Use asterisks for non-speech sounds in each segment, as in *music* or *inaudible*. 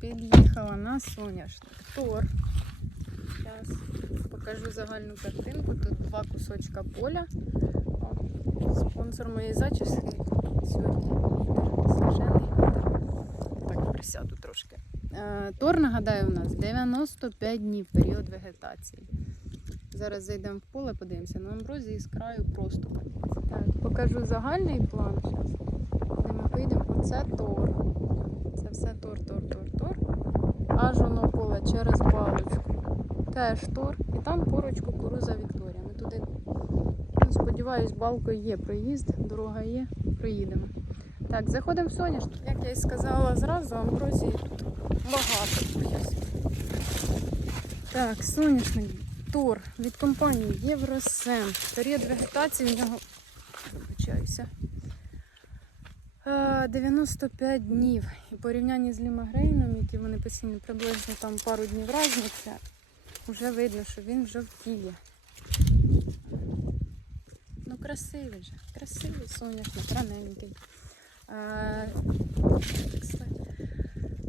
під'їхала на соняшник. Тор. Зараз покажу загальну картинку. Тут два кусочка поля. Спонсор моєї зачіски сьогодні вітер, скажений вітер. Так, присяду трошки. Е, Тор, нагадаю, у нас 95 днів період вегетації. Зараз зайдемо в поле, подивимося. На амброзії з краю просто. Так, покажу загальний план зараз. Ми вийдемо. Оце тор. Це все тор, тор, тор, тор. Аж воно поле через балочку. Теж тор. І там поруч кукуруза Вікторія. Ми туди, сподіваюсь, балкою є проїзд, дорога є, проїдемо. Так, заходимо в соняшник. Як я і сказала зразу, амброзії тут багато. Так, соняшник Тор від компанії Євросем. Період вегетації в нього вибачаюся. е, 95 днів. І порівнянні з лімагрейном, які вони постійно приблизно там пару днів різниця, вже видно, що він тілі. Ну, красивий же, красивий соняшник, раненький. Кстати,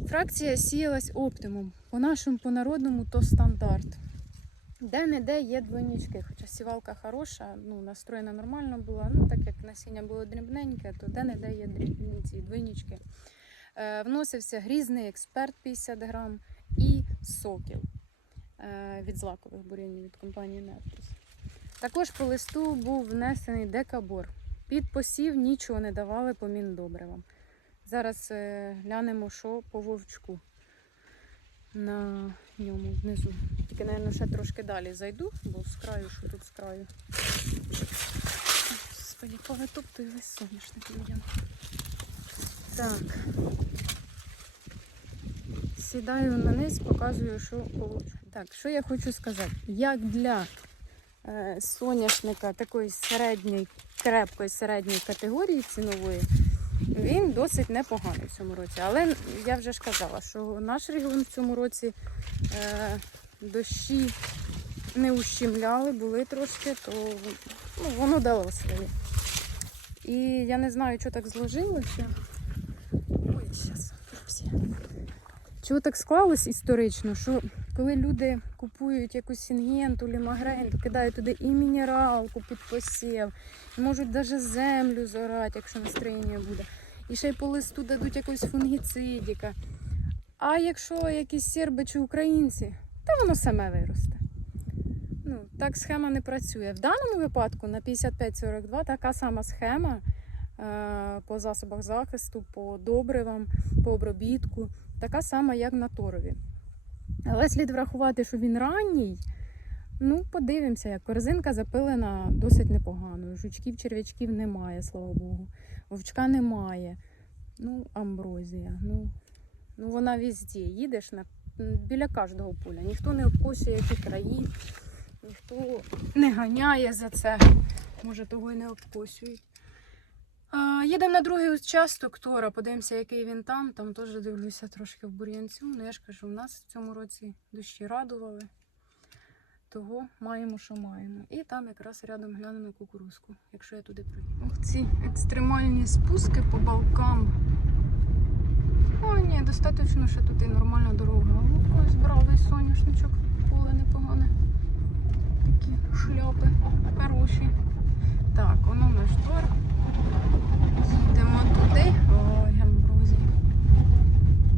Фракція сіялась оптимум. По нашому, по народному, то стандарт. Де-не-де є двойнички, хоча сівалка хороша, ну, настроєна нормально була. Ну, так як насіння було дрібненьке, то де-не-де є дрібні ці двойнички. Е, вносився грізний експерт 50 грам і сокіл від злакових бур'янів від компанії Нефтус. Також по листу був внесений декабор. Під посів нічого не давали по міндобривам. Зараз е, глянемо, що по вовчку на ньому внизу. Тільки, мабуть, ще трошки далі зайду, бо з краю, що тут з краю. Господи, повитоптую весь соняшник людям. Так. Сідаю на низ, показую, що получу. Так, що я хочу сказати? Як для е, соняшника такої середньої, крепкої середньої категорії цінової, він досить непоганий в цьому році. Але я вже ж казала, що наш регіон в цьому році е, дощі не ущемляли, були трошки, то ну, воно дало своє. І я не знаю, що так зложилося. Ой, зараз. Чого так склалось історично, що коли люди купують якусь сінгенту, лімагрейн, то кидають туди і мінералку під посів, і можуть навіть землю зорати, якщо настроєння буде. І ще й по листу дадуть якогось фунгіцидіка. А якщо якісь серби чи українці, то воно саме виросте. Ну, так схема не працює. В даному випадку на 55-42 така сама схема е, по засобах захисту, по добривам, по обробітку, така сама, як на торові. Але слід врахувати, що він ранній. Ну, подивимося, як корзинка запилена досить непогано. Жучків, черв'ячків немає, слава Богу. Вовчка немає. Ну, амброзія. Ну, ну вона везде. Їдеш на, біля кожного поля. Ніхто не обкосує які краї, ніхто не ганяє за це. Може, того й не обкосюють. Їдемо на другий участок Тора, подивимося, який він там. Там теж дивлюся трошки в бур'янцю. Ну, я ж кажу, у нас в цьому році дощі радували. Того маємо, що маємо. І там якраз рядом глянемо кукурузку, якщо я туди прийду. Ох, ці екстремальні спуски по балкам. О, ні, достатньо, що тут і нормальна дорога. Ось ось бравий соняшничок, поле непогане. Такі шляпи хороші. Так, воно наш двор. Їдемо туди. Ой, амброзія.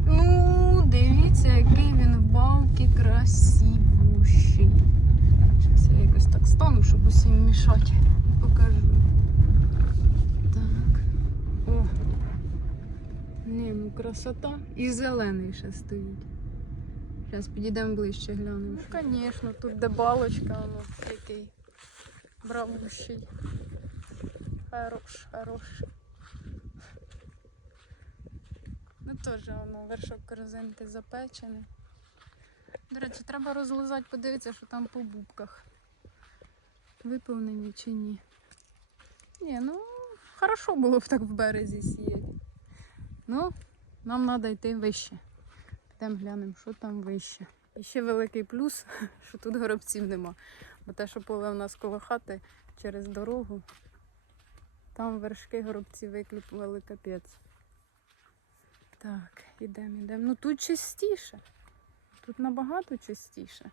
Ну, дивіться, який він в балки красивущий. Зараз я якось так стану, щоб усім мішати. Покажу. Так. О. Не, ну красота. І зелений ще стоїть. Зараз підійдемо ближче глянемо. Ну, звісно, тут де балочка, воно який бравущий. Хорош, хорош. Ну теж воно вершок корзинки запечений. До речі, треба розлизати, подивитися, що там по бубках. Виповнені чи ні. Ні, ну хорошо було б так в березі сіяти. Ну, нам треба йти вище. Підемо глянемо, що там вище. І ще великий плюс, *laughs* що тут горобців нема. Бо те, що поле у нас коло хати через дорогу, там вершки горобці виклюпували капець. Так, ідемо, ідемо. Ну тут частіше. Тут набагато частіше.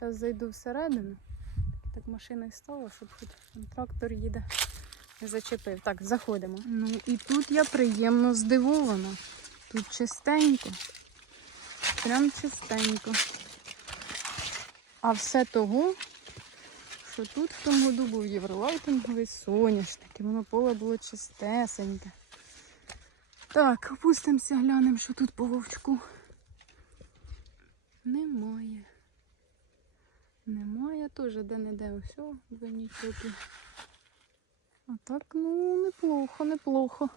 Зараз зайду всередину. Так машина і стала, щоб там трактор їде. Не зачепив. Так, заходимо. Ну і тут я приємно здивована. Тут чистенько. Прям чистенько. А все того, що тут в тому году був євролайтинговий соняшник, і воно поле було чистесеньке. Так, опустимося, глянемо, що тут по вовчку. Немає. Немає теж де-не-де. Все, двойні чоки. А так, ну, неплохо, неплохо.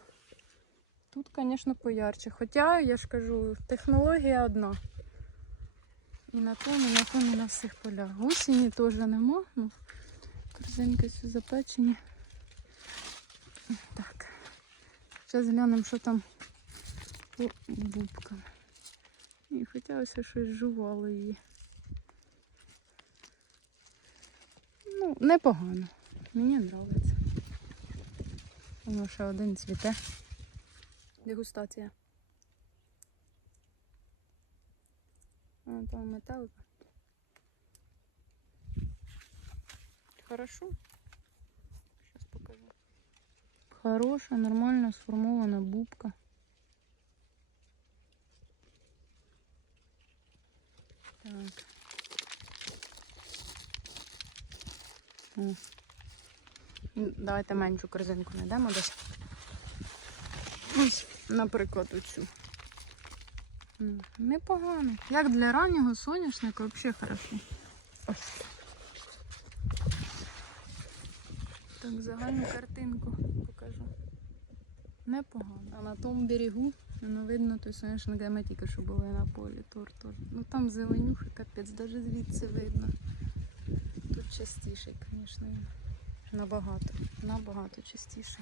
Тут, звісно, поярче. Хоча, я ж кажу, технологія одна. І на тому, і на тому, і на всіх полях. Гусені теж нема. Ну, корзинки всі запечені. Так. Зараз глянемо, що там по бубкам. І хоча ось щось жувало її. Ну, непогано. Мені подобається. Воно ще один цвіте. Дегустація. Там металика. Хорошо. Сейчас покажу. Хорошая, нормально сформована бубка. Так. Давайте меншу корзинку знайдемо десь. Ось, наприклад, оцю. Ну, Непогано. Як для раннього соняшника взагалі хорошо. Так, загальну картинку покажу. Непогано. А на тому берегу воно видно той соняшник, де ми тільки що були на полі. Тур теж. Ну там зеленюха, капець, навіть звідси видно. Тут частіше, звісно. Набагато, набагато частіше.